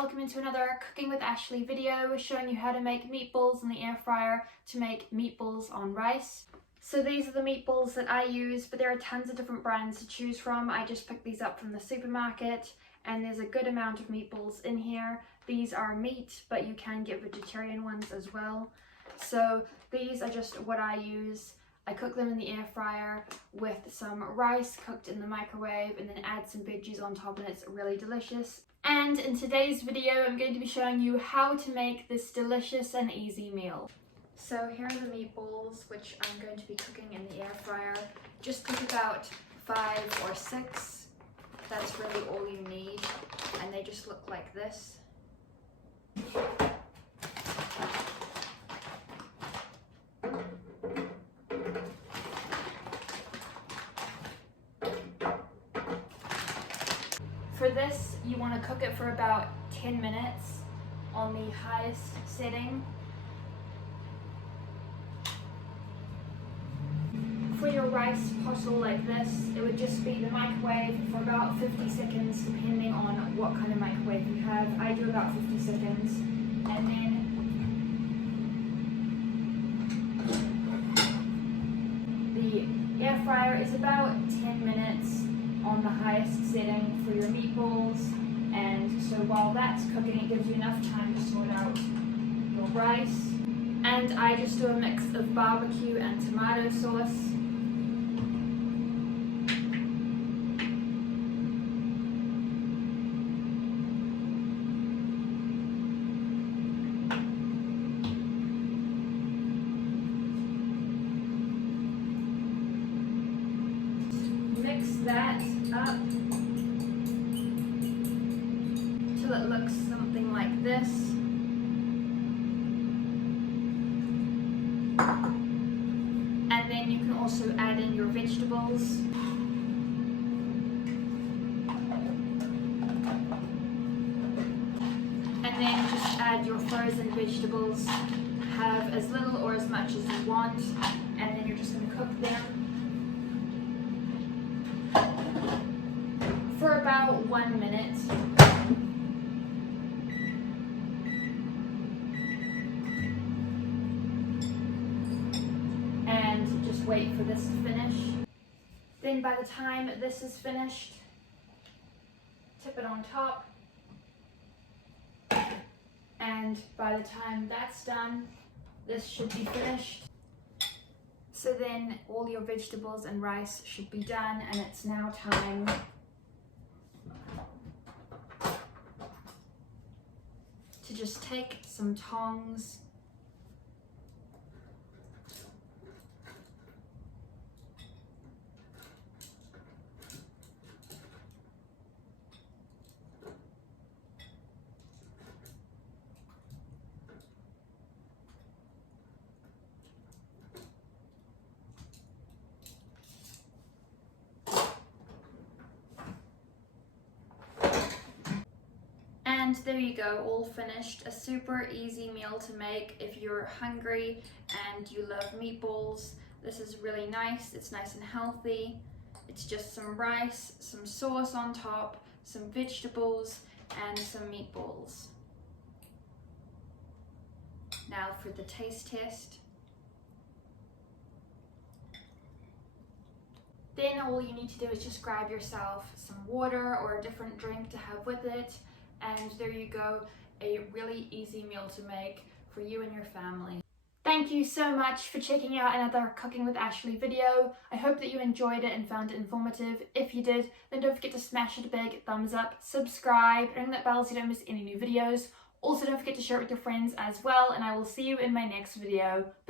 welcome into another Cooking with Ashley video showing you how to make meatballs in the air fryer to make meatballs on rice. So these are the meatballs that I use, but there are tons of different brands to choose from. I just picked these up from the supermarket and there's a good amount of meatballs in here. These are meat, but you can get vegetarian ones as well. So these are just what I use. I cook them in the air fryer with some rice cooked in the microwave and then add some veggies on top, and it's really delicious. And in today's video I'm going to be showing you how to make this delicious and easy meal. So here are the meatballs, which I'm going to be cooking in the air fryer. Just cook about 5 or 6. That's really all you need, and they just look like this. For this, you want to cook it for about 10 minutes on the highest setting. For your rice pottle like this, it would just be the microwave for about 50 seconds depending on what kind of microwave you have. I do about 50 seconds. And then the air fryer is about 10 minutes on the highest setting for your meatballs, and so while that's cooking it gives you enough time to sort out your rice. And I just do a mix of barbecue and tomato sauce. Mix that up till it looks something like this. And then you can also add in your vegetables. And then just add your frozen vegetables. Have as little or as much as you want, and then you're just going to cook them for about 1 minute. And just wait for this to finish. Then by the time this is finished, tip it on top. And by the time that's done, this should be finished. So then all your vegetables and rice should be done, and it's now time to just take some tongs and there you go, all finished. A super easy meal to make if you're hungry and you love meatballs. This is really nice, it's nice and healthy. It's just some rice, some sauce on top, some vegetables, and some meatballs. Now for the taste test. Then all you need to do is just grab yourself some water or a different drink to have with it. And there you go, a really easy meal to make for you and your family. Thank you so much for checking out another Cooking with Ashley video. I hope that you enjoyed it and found it informative. If you did, then don't forget to smash it a big thumbs up, subscribe, ring that bell so you don't miss any new videos. Also don't forget to share it with your friends as well, and I will see you in my next video. Bye!